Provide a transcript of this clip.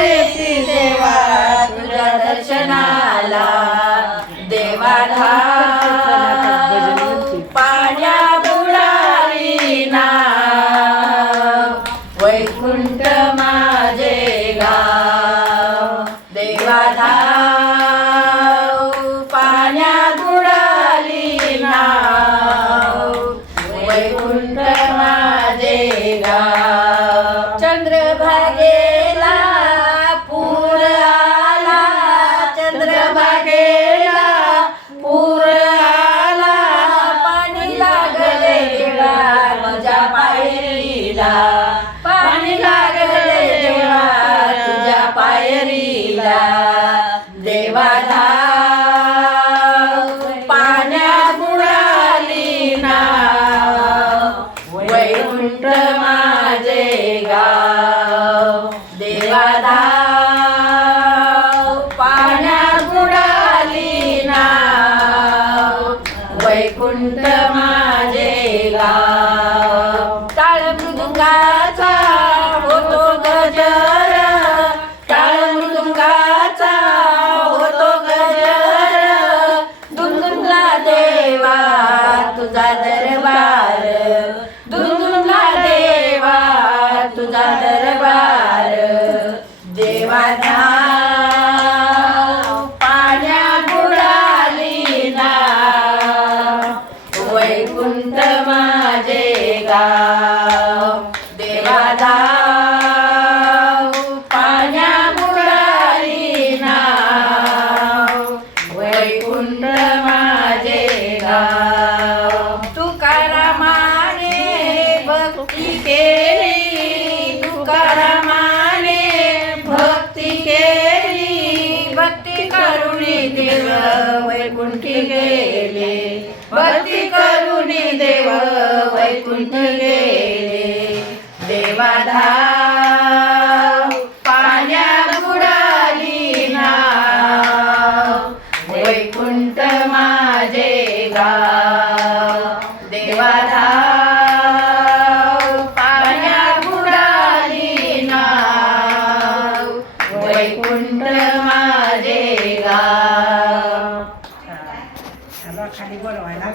येती देवा तुझ्या दर्शनाला देवा पाण्या बुडाली ना वैकुंठ माझे गाव देवा पाण्या बुडाली ना वैकुंठ माझे गाव चंद्रभागेला पूर आला चंद्रभागेला पूर आला पाणी लागले देवा तुझ्या पायरीला पाणी लागले देवा तुझ्या पायरीला देवा पाण्यात बुडाली ना वैकुंठ माझे गाव देवा पाण्यात बुडाली ना वैकुंठ माझे गाव टाळ मृदुंगाचा होतो गजर टाळ मृदुंगाचा होतो गजर दुमदुमला देवा तुझा दरबार दुमदुमला देवा तुझा दरबार देवा पाण्या बुडाली ना वैकुंठ माझे गाव देवा पाण्या बुडाली ना वैकुंठ माझे गाव तुकारामाने भक्ती केली तुकारामाने भक्ती केली भक्ती करुणी देव वैकुंठी गेले भक्ती करुणी देव वैकुंठ गेले देवा पाण्यात बुडाली ना वैकुंठ माझे गाव देवा पाण्यात बुडाली ना वैकुंठ माझे गाव खाली बोलवायला